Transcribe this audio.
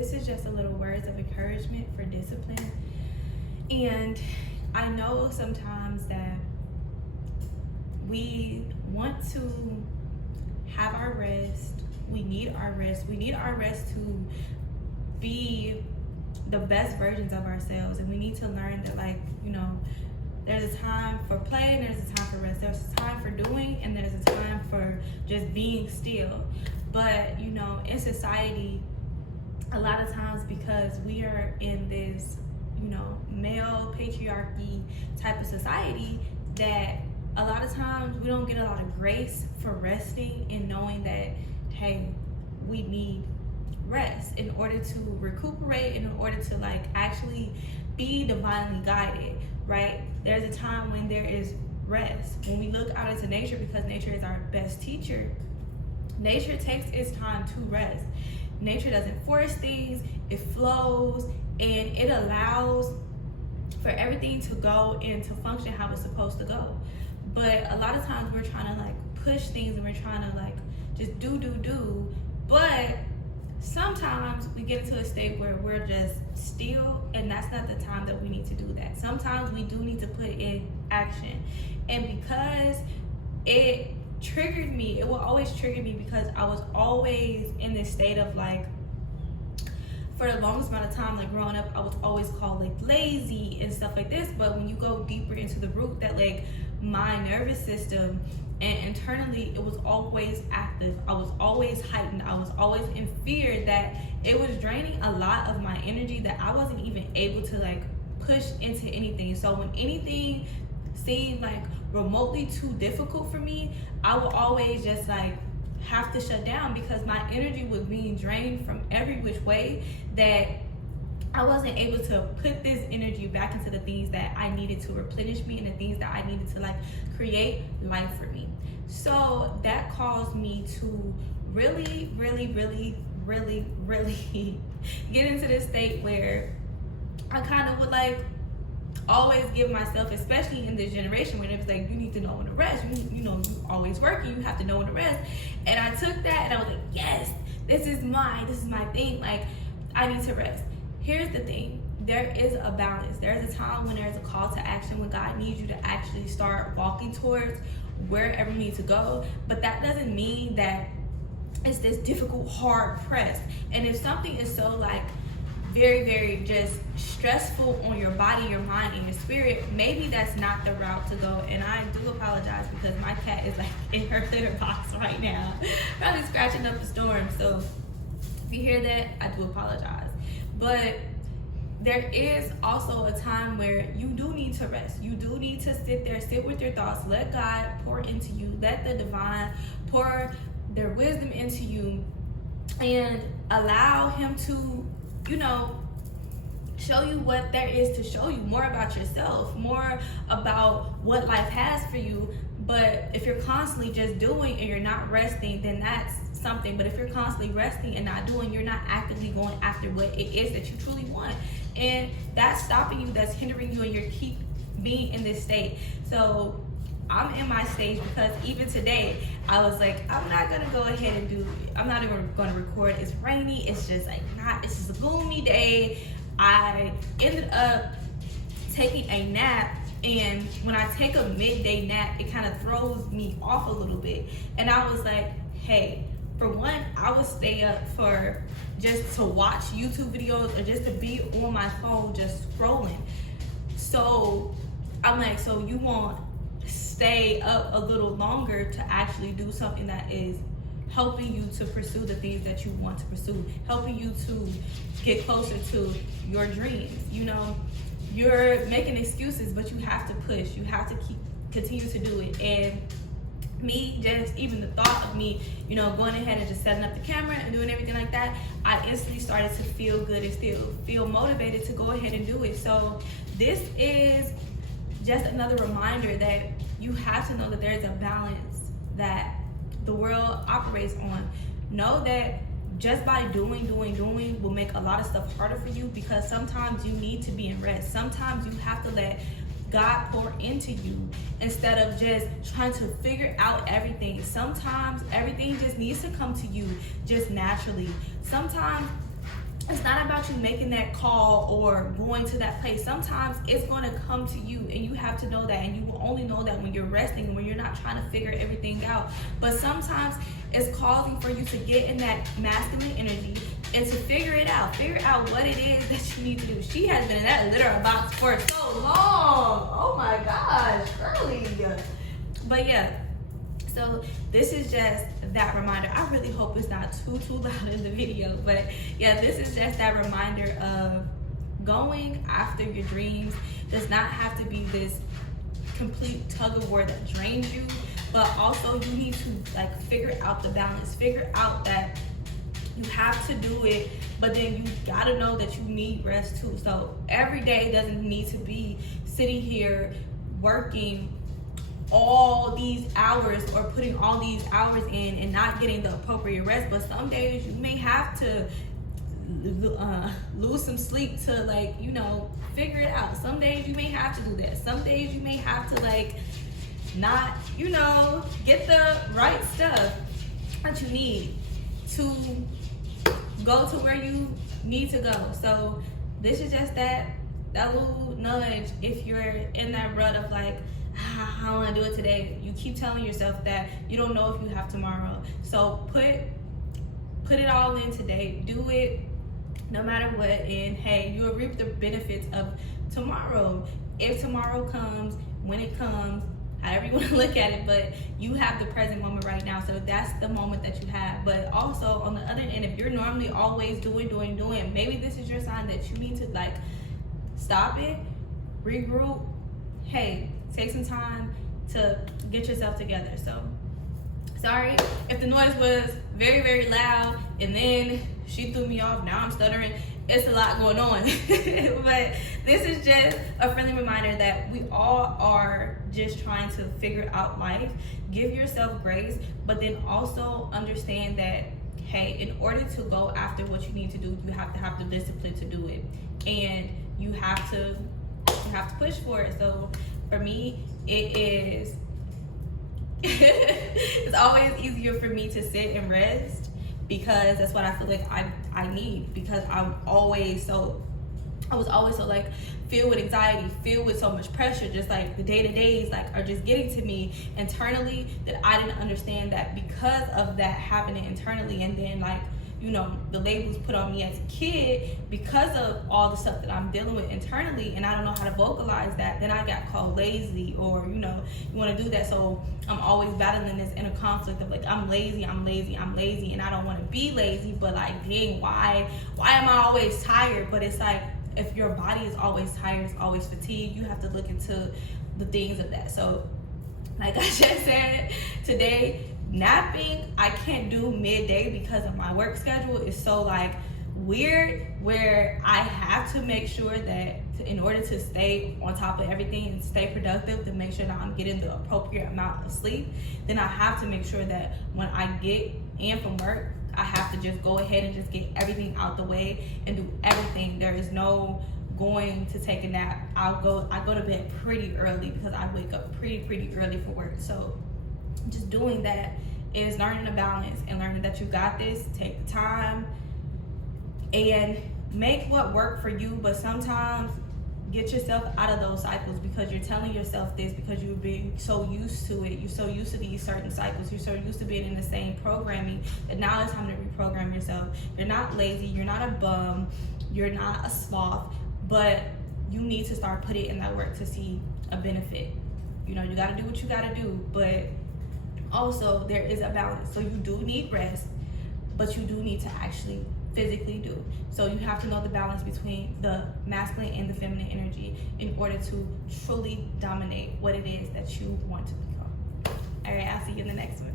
this is just a little words of encouragement for discipline. And I know sometimes that we want to have our rest. We need our rest. We need our rest to be the best versions of ourselves. And we need to learn that, like, you know, there's a time for play and there's a time for rest. There's a time for doing and there's a time for just being still. But, you know, in society, a lot of times, because we are in this, you know, male patriarchy type of society, that a lot of times we don't get a lot of grace for resting and knowing that, hey, we need rest in order to recuperate, in order to like actually be divinely guided, right? There's a time when there is rest. When we look out into nature, because nature is our best teacher, nature takes its time to rest. Nature doesn't force things, it flows, and it allows for everything to go and to function how it's supposed to go. But a lot of times we're trying to like push things and we're trying to like just do, but sometimes we get into a state where we're just still, and that's not the time that we need to do that. Sometimes we do need to put in action. And because it triggered me, it will always trigger me, because I was always in this state of like, for the longest amount of time, like growing up, I was always called like lazy and stuff like this. But when you go deeper into the root, that like my nervous system and internally, it was always active. I was always heightened. I was always in fear that it was draining a lot of my energy, that I wasn't even able to like push into anything. So when anything seemed like remotely too difficult for me, I would always just like have to shut down, because my energy was being drained from every which way, that I wasn't able to put this energy back into the things that I needed to replenish me and the things that I needed to like create life for me. So that caused me to really get into this state where I kind of would like always give myself, especially in this generation where it was like, you need to know when to rest. You know, you always working, you have to know when to rest. And I took that and I was like, yes, this is my thing. Like, I need to rest. Here's the thing. There is a balance. There's a time when there's a call to action, when God needs you to actually start walking towards wherever you need to go. But that doesn't mean that it's this difficult, hard press. And if something is so like very just stressful on your body, your mind, and your spirit, maybe that's not the route to go. And I do apologize, because my cat is like in her litter box right now, probably scratching up a storm. So if you hear that, I do apologize. But there is also a time where you do need to rest. You do need to sit with your thoughts, let God pour into you, let the divine pour their wisdom into you, and allow him to, you know, show you what there is to show you, more about yourself, more about what life has for you. But if you're constantly just doing and you're not resting, then that's something. But if you're constantly resting and not doing, you're not actively going after what it is that you truly want. And that's stopping you, that's hindering you, and you keep being in this state. So I'm in my stage, because even today I was like, I'm not gonna go ahead and I'm not even gonna record. It's rainy, it's just like it's just a gloomy day. I ended up taking a nap, and when I take a midday nap, it kind of throws me off a little bit. And I was like, hey, for one, I would stay up for just to watch YouTube videos or just to be on my phone just scrolling. So I'm like, so you won't stay up a little longer to actually do something that is helping you to pursue the things that you want to pursue, helping you to get closer to your dreams. You know, you're making excuses, but you have to push. You have to continue to do it. And me, just even the thought of me, you know, going ahead and just setting up the camera and doing everything like that, I instantly started to feel good and still feel motivated to go ahead and do it. So this is just another reminder that you have to know that there's a balance that the world operates on. Know that just by doing will make a lot of stuff harder for you, because sometimes you need to be in rest. Sometimes you have to let God pour into you instead of just trying to figure out everything. Sometimes everything just needs to come to you just naturally. Sometimes it's not about you making that call or going to that place. Sometimes it's going to come to you, and you have to know that, and you will only know that when you're resting and when you're not trying to figure everything out. But sometimes it's causing for you to get in that masculine energy and to figure out what it is that you need to do. She has been in that litter box for so long. Oh my gosh, Shirley. But yeah, so this is just that reminder. I really hope it's not too loud in the video, but yeah, this is just that reminder of going after your dreams does not have to be this complete tug of war that drains you, but also you need to like figure out the balance, figure out that you have to do it, but then you gotta know that you need rest too. So every day doesn't need to be sitting here working all these hours or putting all these hours in and not getting the appropriate rest. But some days you may have to lose some sleep to, like, you know, figure it out. Some days you may have to do that. Some days you may have to, like, not, you know, get the right stuff that you need to go to where you need to go. So this is just that little nudge. If you're in that rut of like, I don't want to do it today, you keep telling yourself that you don't know if you have tomorrow. So put it all in today. Do it no matter what, and hey, you'll reap the benefits of tomorrow. If tomorrow comes, when it comes, however you want to look at it, but you have the present moment right now. So that's the moment that you have. But also on the other end, if you're normally always doing, maybe this is your sign that you need to like stop it, regroup. Hey, take some time to get yourself together. So sorry if the noise was very, very loud and then she threw me off. Now I'm stuttering. It's a lot going on. But this is just a friendly reminder that we all are just trying to figure out life. Give yourself grace, but then also understand that, hey, in order to go after what you need to do, you have to have the discipline to do it. And you have to push for it. So for me, it is it's always easier for me to sit and rest, because that's what I feel like I need, because I was always so like filled with anxiety, filled with so much pressure, just like the day-to-days like are just getting to me internally, that I didn't understand that because of that happening internally, and then like, you know, the labels put on me as a kid because of all the stuff that I'm dealing with internally, and I don't know how to vocalize that, then I got called lazy, or, you know, you want to do that. So I'm always battling this inner conflict of like, I'm lazy, and I don't want to be lazy, but like, dang, why am I always tired? But it's like, if your body is always tired, it's always fatigued, you have to look into the things of that. So like I just said, today, napping I can't do midday because of my work schedule is so like weird, where I have to make sure that in order to stay on top of everything and stay productive, to make sure that I'm getting the appropriate amount of sleep, then I have to make sure that when I get in from work, I have to just go ahead and just get everything out the way and do everything. There is no going to take a nap. I go to bed pretty early because I wake up pretty early for work. So just doing that is learning to balance and learning that you got this. Take the time and make what work for you, but sometimes get yourself out of those cycles, because you're telling yourself this because you're being so used to it. You're so used to these certain cycles. You're so used to being in the same programming that now it's time to reprogram yourself. You're not lazy. You're not a bum. You're not a sloth, but you need to start putting in that work to see a benefit. You know, you got to do what you got to do, but also there is a balance. So you do need rest, but you do need to actually physically do. So you have to know the balance between the masculine and the feminine energy in order to truly dominate what it is that you want to become. All right, I'll see you in the next one.